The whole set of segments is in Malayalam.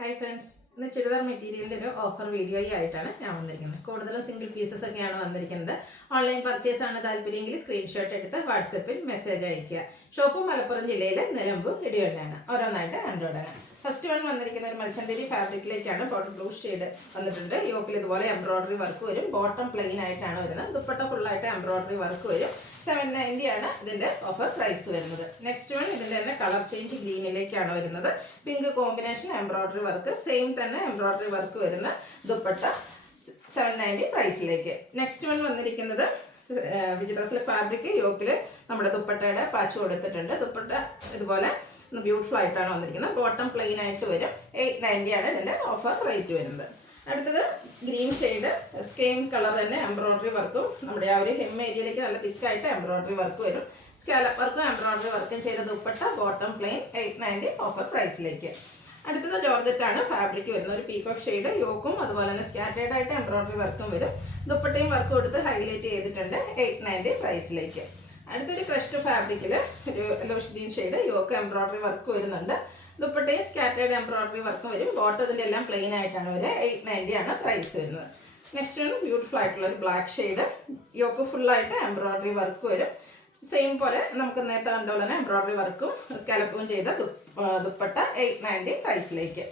ഹായ് ഫ്രണ്ട്സ്, ഇന്ന് ചുരിദാർ മെറ്റീരിയലിൻ്റെ ഒരു ഓഫർ വീഡിയോ ആയിട്ടാണ് ഞാൻ വന്നിരിക്കുന്നത്. കൂടുതലും സിംഗിൾ പീസസ് ഒക്കെയാണ് വന്നിരിക്കുന്നത്. ഓൺലൈൻ പർച്ചേസ് ആണ് താല്പര്യമെങ്കിൽ സ്ക്രീൻഷോട്ട് എടുത്ത് വാട്സപ്പിൽ മെസ്സേജ് അയയ്ക്കുക. ഷോപ്പ് മലപ്പുറം ജില്ലയിലെ നിലമ്പൂർ ഇടിവണ്ണയാണ്. ഓരോന്നായിട്ട് കണ്ടുകൊടുക്കാം. ഫസ്റ്റ് വൺ വന്നിരിക്കുന്ന ഒരു മൽച്ചന്തേരി ഫാബ്രിക്കിലേക്കാണ്. ബോട്ടം ബ്ലൂ ഷെയ്ഡ് വന്നിട്ടുണ്ട്. യോക്കിൽ ഇതുപോലെ എംബ്രോയിഡറി വർക്ക് വരും. ബോട്ടം പ്ലെയിൻ ആയിട്ടാണ് വരുന്നത്. ദുപ്പട്ട ഫുള്ളായിട്ട് എംബ്രോയിഡറി വർക്ക് വരും. 790 ആണ് ഇതിന്റെ ഓഫർ പ്രൈസ് വരുന്നത്. നെക്സ്റ്റ് വൺ ഇതിന്റെ തന്നെ കളർ ചേഞ്ച് ഗ്രീനിലേക്കാണ് വരുന്നത്. Pink combination embroidery work, same തന്നെ എംബ്രോയിഡറി വർക്ക് വരുന്ന ദുപ്പട്ട 790 പ്രൈസിലേക്ക്. നെക്സ്റ്റ് വൺ വന്നിരിക്കുന്നത് വിചിത്ര സിൽക്ക് ഫാബ്രിക്. യോക്കിൽ നമ്മുടെ ദുപ്പട്ടയുടെ പാച്ച് കൊടുത്തിട്ടുണ്ട്. ദുപ്പട്ട ഇതുപോലെ ബ്യൂട്ടിഫുൾ ആയിട്ടാണ് വന്നിരിക്കുന്നത്. ബോട്ടം പ്ലെയിൻ ആയിട്ട് വരും. 890 ആണ് ഇതിന്റെ ഓഫർ റേറ്റ് വരുന്നത്. അടുത്തത് ഗ്രീൻ ഷെയ്ഡ്, സ്കെയിം കളർ തന്നെ എംബ്രോയിഡറി വർക്കും നമ്മുടെ ആ ഒരു ഹെം ഏരിയയിലേക്ക് നല്ല തിക്കായിട്ട് എംബ്രോയിഡറി വർക്ക് വരും. സ്കാലപ്പ് വർക്കും എംബ്രോയിഡറി വർക്കും ചെയ്ത ദുപ്പട്ട ബോട്ടം പ്ലെയിൻ 890 ഓഫർ പ്രൈസിലേക്ക്. അടുത്തത് ജോർജറ്റ് ആണ് ഫാബ്രിക് വരുന്നത്. ഒരു പീകോക്ക് ഷെയ്ഡ്, യോക്കും അതുപോലെ തന്നെ സ്കാറ്റേർഡ് ആയിട്ട് എംബ്രോയിഡറി വർക്കും വരും. ദുപ്പട്ടയും വർക്ക് കൊടുത്ത് ഹൈലൈറ്റ് ചെയ്തിട്ടുണ്ട്. 890 പ്രൈസിലേക്ക്. അടുത്തൊരു ക്രഷ്ഡ് ഫാബ്രിക്കിൽ ഒരു yellowish green shade, yoke embroidery work വരുന്നുണ്ട്. ദുപ്പട്ടയും സ്കാറ്റേർഡ് എംബ്രോയിഡറി വർക്കും വരും. ബോട്ടത്തിൻ്റെ എല്ലാം പ്ലെയിൻ ആയിട്ടാണ് വരിക. 890 ആണ് പ്രൈസ് വരുന്നത്. നെക്സ്റ്റ് ആണ് ബ്യൂട്ടിഫുൾ ആയിട്ടുള്ള ഒരു ബ്ലാക്ക് ഷെയ്ഡ്, യോക്ക് ഫുള്ളായിട്ട് എംബ്രോയിഡറി വർക്ക് വരും. സെയിം പോലെ നമുക്ക് നേരത്തെ കണ്ടപോലെ തന്നെ എംബ്രോയിഡറി വർക്കും സ്കാലപ്പും ചെയ്ത ദുപ്പട്ട 890 പ്രൈസിലേക്ക്.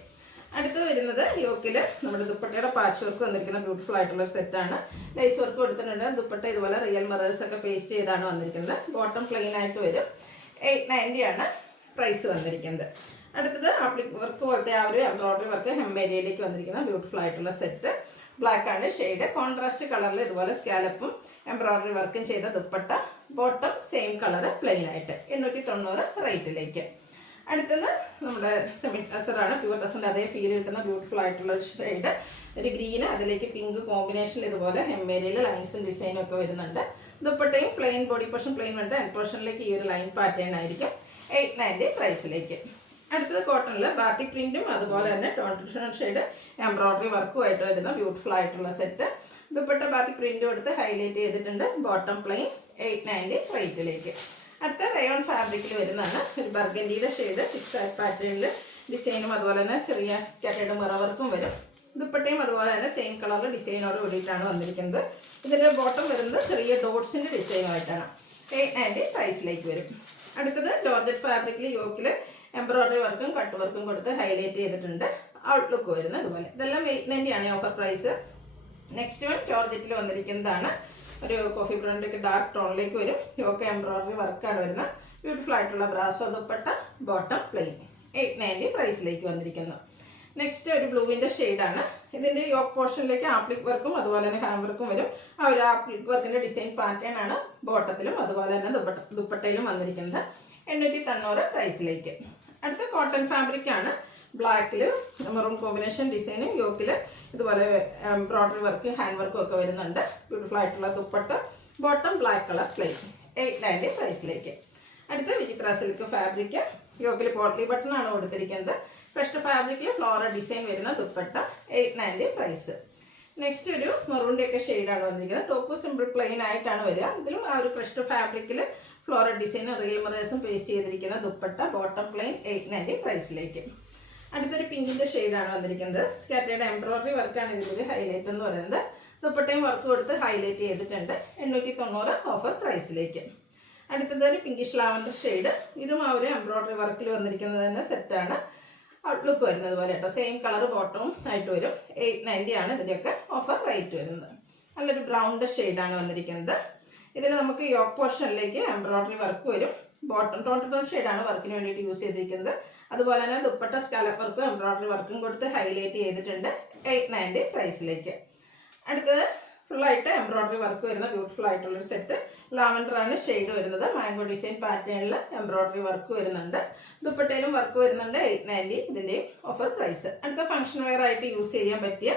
അടുത്തത് വരുന്നത് യോക്കിൽ നമ്മുടെ ദുപ്പട്ടയുടെ പാച്ച് വർക്ക് വന്നിരിക്കുന്ന ബ്യൂട്ടിഫുൾ ആയിട്ടുള്ള സെറ്റാണ്. ലൈസ് വർക്ക് കൊടുത്തിട്ടുണ്ട്. ദുപ്പട്ട ഇതുപോലെ റിയൽ മിറേഴ്സ് ഒക്കെ പേസ്റ്റ് ചെയ്താണ് വന്നിരിക്കുന്നത്. ബോട്ടം പ്ലെയിൻ ആയിട്ട് വരും. 890 ആണ് പ്രൈസ് വന്നിരിക്കുന്നത്. അടുത്തത് ആപ്ലിക് വർക്ക് പോലത്തെ ആ ഒരു എംബ്രോയിഡറി വർക്ക് ഹെം ഏരിയയിലേക്ക് വന്നിരിക്കുന്ന ബ്യൂട്ടിഫുൾ ആയിട്ടുള്ള സെറ്റ്. ബ്ലാക്ക് ആണ് ഷെയ്ഡ്. കോൺട്രാസ്റ്റ് കളറിൽ ഇതുപോലെ സ്കാലപ്പും എംബ്രോയിഡറി വർക്കും ചെയ്ത dupatta. Bottom same colour plain ആയിട്ട് 890 റേറ്റിലേക്ക്. അടുത്തത് നമ്മുടെ സെമി ടസറാണ്. പ്യൂർ ടസറിൻ്റെ അതേ ഫീൽ കിട്ടുന്ന ബ്യൂട്ടിഫുൾ ആയിട്ടുള്ള ഷെയ്ഡ്. ഒരു ഗ്രീന് അതിലേക്ക് പിങ്ക് കോമ്പിനേഷൻ ഇതുപോലെ ഹെം ഏരിയയിൽ ലൈൻസും ഡിസൈനും ഒക്കെ വരുന്നുണ്ട്. ദുപ്പട്ടയും പ്ലെയിൻ, ബോഡി പോർഷൻ പ്ലെയിൻ വേണ്ട എൻഡ് പോർഷനിലേക്ക് ഈ ഒരു ലൈൻ പാറ്റേൺ ആയിരിക്കും. 890 പ്രൈസിലേക്ക്. അടുത്തത് കോട്ടണിൽ ബാത്തിക് പ്രിന്റും അതുപോലെ തന്നെ ട്രാൻസിഷൻ ഷെയ്ഡ് എംബ്രോയിഡറി വർക്കും ആയിട്ട് വരുന്ന ബ്യൂട്ടിഫുൾ ആയിട്ടുള്ള സെറ്റ്. ദുപ്പട്ട ബാത്തിക് പ്രിന്റും എടുത്ത് ഹൈലൈറ്റ് ചെയ്തിട്ടുണ്ട്. ബോട്ടം പ്ലെയിൻ 890 റേറ്റിലേക്ക്. അടുത്ത റയോൺ ഫാബ്രിക്കിൽ വരുന്നതാണ്. ഒരു ബർഗൻഡിയുടെ ഷെയ്ഡ് 6 പാറ്റേണിൽ ഡിസൈനും അതുപോലെ തന്നെ ചെറിയ സ്കാറ്റേർഡ് മിറർ വർക്കും വരും. ദുപ്പട്ടയും അതുപോലെ തന്നെ സെയിം കളറിൽ ഡിസൈനോട് കൂടിയിട്ടാണ് വന്നിരിക്കുന്നത്. ഇതിൻ്റെ ബോട്ടം വരുന്നത് ചെറിയ ഡോട്ട്സിൻ്റെ ഡിസൈനുമായിട്ടാണ്. 890 പ്രൈസിലേക്ക് വരും. അടുത്തത് ജോർജറ്റ് ഫാബ്രിക്കിൽ യോക്കിൽ എംബ്രോയിഡറി വർക്കും കട്ട് വർക്കും കൊടുത്ത് ഹൈലൈറ്റ് ചെയ്തിട്ടുണ്ട്. ഔട്ട്ലുക്ക് വരുന്നത് അതുപോലെ. ഇതെല്ലാം 890 ആണ് ഓഫർ പ്രൈസ്. നെക്സ്റ്റ് വൺ ജോർജറ്റിൽ വന്നിരിക്കുന്നതാണ്. ഒരു കോഫി ബ്രൗണിലേക്ക് ഡാർക്ക് ടോണിലേക്ക് വരും. യോക്ക് എംബ്രോയിഡറി വർക്കാണ് വരുന്നത്. ബ്യൂട്ടിഫുൾ ആയിട്ടുള്ള ബ്രാസോ ദുപ്പട്ട, ബോട്ടം പ്ലെയിൻ 890 പ്രൈസിലേക്ക് വന്നിരിക്കുന്നു. നെക്സ്റ്റ് ഒരു ബ്ലൂവിൻ്റെ ഷെയ്ഡാണ്. ഇതിൻ്റെ യോക്ക് പോർഷനിലേക്ക് ആപ്ലിക് വർക്കും അതുപോലെ തന്നെ ഹാൻഡ് വർക്കും വരും. ആ ഒരു ആപ്ലിക് വർക്കിൻ്റെ ഡിസൈൻ പാറ്റേൺ ആണ് ബോട്ടത്തിലും അതുപോലെ തന്നെ ദുപ്പട്ടയിലും വന്നിരിക്കുന്നത്. 890 പ്രൈസിലേക്ക്. അടുത്ത കോട്ടൺ ഫാബ്രിക് ആണ്. ബ്ലാക്കിൽ മെറൂൺ കോമ്പിനേഷൻ ഡിസൈനും യോക്കിൽ ഇതുപോലെ എംബ്രോയിഡറി വർക്ക് ഹാൻഡ് വർക്കും ഒക്കെ വരുന്നുണ്ട്. ബ്യൂട്ടിഫുൾ ആയിട്ടുള്ള dupatta, bottom black colour plain 890 പ്രൈസിലേക്ക്. അടുത്ത വിചിത്ര സിൽക്ക് ഫാബ്രിക്. യോക്കിൽ പോട്ട്ലി ബട്ടൺ ആണ് കൊടുത്തിരിക്കുന്നത്. ക്രഷ്ഡ് ഫാബ്രിക്കിൽ ഫ്ലോറൽ ഡിസൈൻ വരുന്ന ദുപ്പട്ട 890 പ്രൈസ്. നെക്സ്റ്റ് ഒരു മെറൂണിൻ്റെ ഒക്കെ ഷെയ്ഡാണ് വന്നിരിക്കുന്നത്. ടോപ്പ് സിമ്പിൾ പ്ലെയിൻ ആയിട്ടാണ് വരിക. ഇതിലും ആ ഒരു ക്രഷ്ഡ് ഫാബ്രിക്കിൽ ഫ്ലോറൽ ഡിസൈനും റിയൽ മിറേഴ്സും പേസ്റ്റ് ചെയ്തിരിക്കുന്ന ദുപ്പട്ട, ബോട്ടം പ്ലെയിൻ 890 പ്രൈസിലേക്ക്. അടുത്തൊരു പിങ്കിൻ്റെ ഷെയ്ഡാണ് വന്നിരിക്കുന്നത്. സ്കാറ്റേർഡ് എംബ്രോയിഡറി വർക്കാണ് ഇതിൽ ഹൈലൈറ്റ് എന്ന് പറയുന്നത്. ദുപ്പട്ടയും വർക്ക് കൊടുത്ത് ഹൈലൈറ്റ് ചെയ്തിട്ടുണ്ട്. 890 ഓഫർ പ്രൈസിലേക്ക്. അടുത്തത് ഒരു പിങ്കിഷ് ലാവൻഡർ ഷെയ്ഡ്. ഇതും ആ ഒരു എംബ്രോയിഡറി വർക്കിൽ വന്നിരിക്കുന്നത് തന്നെ സെറ്റാണ്. ഔട്ട്ലുക്ക് വരുന്നത് പോലെ കേട്ടോ. സെയിം കളർ ബോട്ടവും ആയിട്ട് വരും. 890 ആണ് ഇതിൻ്റെയൊക്കെ ഓഫർ റേറ്റ് വരുന്നത്. നല്ലൊരു ബ്രൗണിൻ്റെ ഷെയ്ഡാണ് വന്നിരിക്കുന്നത്. ഇതിൽ നമുക്ക് യോക്ക് പോർഷനിലേക്ക് എംബ്രോയിഡറി വർക്ക് വരും. ബോട്ടം ടോൺ ഷെയ്ഡാണ് വർക്കിന് വേണ്ടിയിട്ട് യൂസ് ചെയ്തിരിക്കുന്നത്. അതുപോലെ തന്നെ ദുപ്പട്ട സ്കാലപ്പ് വർക്കും എംബ്രോയിഡറി വർക്കും കൊടുത്ത് ഹൈലൈറ്റ് ചെയ്തിട്ടുണ്ട്. 890 പ്രൈസിലേക്ക്. അടുത്തത് ഫുള്ളായിട്ട് എംബ്രോയിഡറി വർക്ക് വരുന്ന ബ്യൂട്ടിഫുൾ ആയിട്ടുള്ളൊരു സെറ്റ്. ലാവൻഡർ ആണ് ഷെയ്ഡ് വരുന്നത്. മാംഗോ ഡിസൈൻ പാറ്റേണിൽ എംബ്രോയിഡറി വർക്ക് വരുന്നുണ്ട്. ദുപ്പട്ടയിലും വർക്ക് വരുന്നുണ്ട്. 890 ഇതിൻ്റെയും ഓഫർ പ്രൈസ്. അടുത്ത ഫംഗ്ഷൻ വെയർ ആയിട്ട് യൂസ് ചെയ്യാൻ പറ്റിയ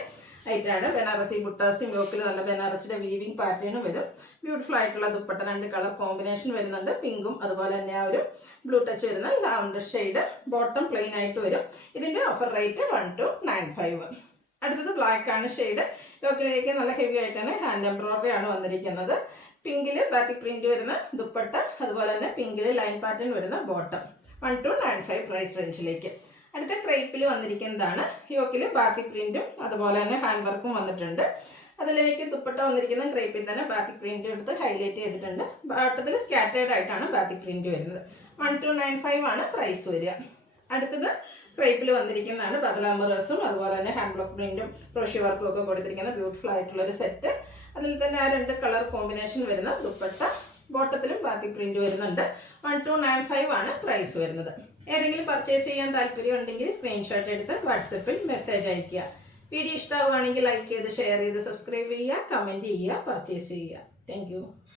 ഐറ്റാണ്. ബനാറസി ബുട്ടാസും യോക്കിൽ നല്ല ബനാറസിയുടെ വീവിങ് പാറ്റേണും വരും. ബ്യൂട്ടിഫുൾ ആയിട്ടുള്ള ദുപ്പട്ട 2 കളർ കോമ്പിനേഷൻ വരുന്നുണ്ട്. പിങ്കും അതുപോലെ തന്നെ ആ ഒരു ബ്ലൂ ടച്ച് വരുന്ന ലാവൻഡർ ഷെയ്ഡ്. ബോട്ടം പ്ലെയിൻ ആയിട്ട് വരും. ഇതിൻ്റെ ഓഫർ റേറ്റ് 1295. അടുത്തത് ബ്ലാക്ക് ആണ് ഷെയ്ഡ്. യോക്കിലേക്ക് നല്ല ഹെവി ആയിട്ടാണ് ഹാൻഡ് എംബ്രോയിഡറി ആണ് വന്നിരിക്കുന്നത്. പിങ്കിൽ ബാത്തിക് പ്രിന്റ് വരുന്ന ദുപ്പട്ട, അതുപോലെ തന്നെ പിങ്കിൽ ലൈൻ പാറ്റേൺ വരുന്ന ബോട്ടം. 1295 പ്രൈസ് റേഞ്ചിലേക്ക്. അടുത്ത ക്രേപ്പിൽ വന്നിരിക്കുന്നതാണ്. യോക്കിൽ ബാത്തിക് പ്രിൻറ്റും അതുപോലെ തന്നെ ഹാൻഡ് വർക്കും വന്നിട്ടുണ്ട്. അതിലേക്ക് ദുപ്പട്ട വന്നിരിക്കുന്ന ക്രേപ്പിൽ തന്നെ ബാത്തിക് പ്രിൻറ്റ് എടുത്ത് ഹൈലൈറ്റ് ചെയ്തിട്ടുണ്ട്. ബോട്ടത്തിൽ സ്കാറ്റേർഡ് ആയിട്ടാണ് ബാത്തിക് പ്രിൻറ്റ് വരുന്നത്. 1295 ആണ് പ്രൈസ് വരിക. അടുത്തത് ക്രേപ്പിൽ വന്നിരിക്കുന്നതാണ്. ബദലാമറേഴ്സും അതുപോലെ തന്നെ ഹാൻഡ് ബ്ലോക്ക് പ്രിൻറ്റും ക്രോഷ്യ വർക്കും ഒക്കെ കൊടുത്തിരിക്കുന്ന ബ്യൂട്ടിഫുൾ ആയിട്ടുള്ളൊരു സെറ്റ്. അതിൽ തന്നെ ആ 2 കളർ കോമ്പിനേഷൻ വരുന്ന ദുപ്പട്ട, ബോട്ടത്തിലും ബാത്തിക് പ്രിൻറ്റ് വരുന്നുണ്ട്. 1295 ആണ് പ്രൈസ് വരുന്നത്. ഏതെങ്കിലും പർച്ചേസ് ചെയ്യാൻ താല്പര്യം ഉണ്ടെങ്കിൽ സ്ക്രീൻഷോട്ട് എടുത്ത് വാട്സപ്പിൽ മെസ്സേജ് അയയ്ക്കുക. വീഡിയോ ഇഷ്ടമാവുകയാണെങ്കിൽ ലൈക്ക് ചെയ്ത് ഷെയർ ചെയ്ത് സബ്സ്ക്രൈബ് ചെയ്യുക, കമൻറ്റ് ചെയ്യുക, പർച്ചേസ് ചെയ്യുക. താങ്ക്